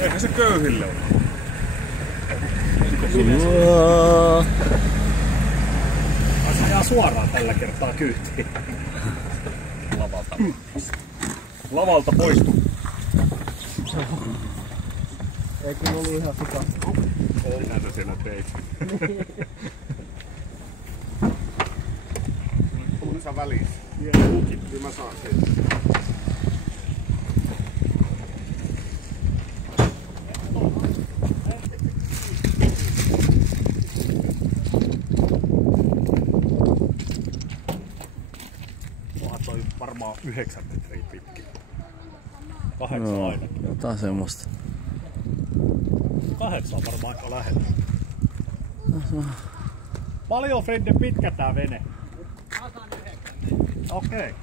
Eihän se köyhille ole. Se ajaa suoraan tällä kertaa kyytiin. Lavalta poistu. Ei kun ollut ihan sikasta. Mitä sä siellä teit? Punsa välissä. Kyllä mä saan sen. Toi varmaan 9 metriä pitkin. 8 ainakin. Jotain semmoista. 8 varmaan aika lähellä. Paljon Fredde pitkä tää vene? Okei.